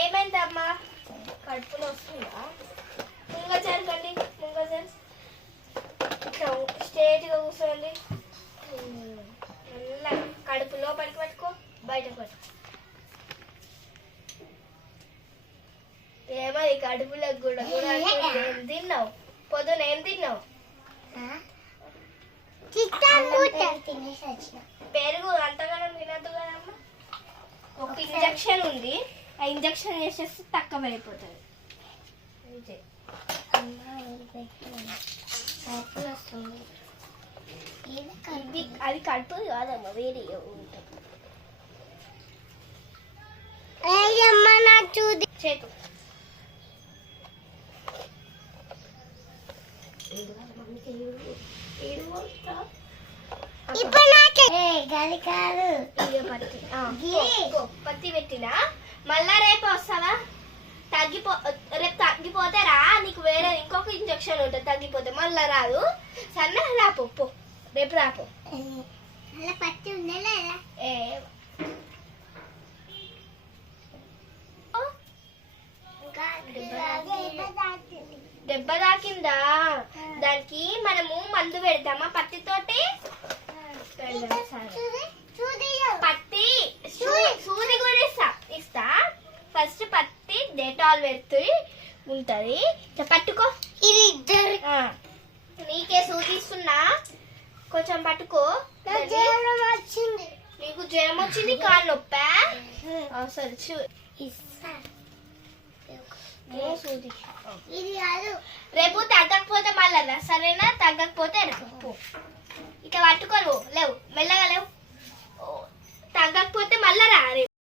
ఏమైందమ్మా? కడుపులో వస్తుందా? ముంగ జరగండి, ముంగ జరు. ఇట్లా స్ట్రేట్గా కూర్చోండి. మెల్లగా కడుపు లోపలికి పట్టుకో, బయటకు పట్టుకో. ఏమది కడుపులకు కూడా కూడా ఏం తిన్నావు? పొద్దున ఏం తిన్నావు? పెరుగు అంతగానం తినద్దు కదమ్మా. ఒక ఇంజక్షన్ ఉంది, ఆ ఇంజక్షన్ వేసేస్తే తక్కువ అయిపోతుంది. అది కడుపు కాదమ్మా, వేరే ఉంటుంది. చేతు పత్తి పెట్టినా మళ్ళా రేపు వస్తావా? రేపు తగ్గిపోతే రా, నీకు వేరే ఇంకొక ఇంజక్షన్ ఉంటుంది. తగ్గిపోతే మళ్ళా రాదు. సరే రాపో, పో రేపు రాపో. పత్తి దెబ్బ తాకిందా? దానికి మనము మందు పెడతామా పత్తితోటి? పత్తి సూది కూడా ఇస్తా. ఫస్ట్ పత్తి డెటాల్ పెడుతూ ఉంటది, పట్టుకో. ఇది నీకే సూది ఇస్తున్నా, కొంచెం పట్టుకో. నీకు జ్వరం వచ్చింది, కాళ్ళు నొప్పా? సరే రేపు తగ్గకపోతే మళ్ళా రా, సరేనా? తగ్గకపోతే రేపు ఇట్లా పట్టుకోను, లేవు మెల్లగా లేవు. తగ్గకపోతే మళ్ళా రా రేపు.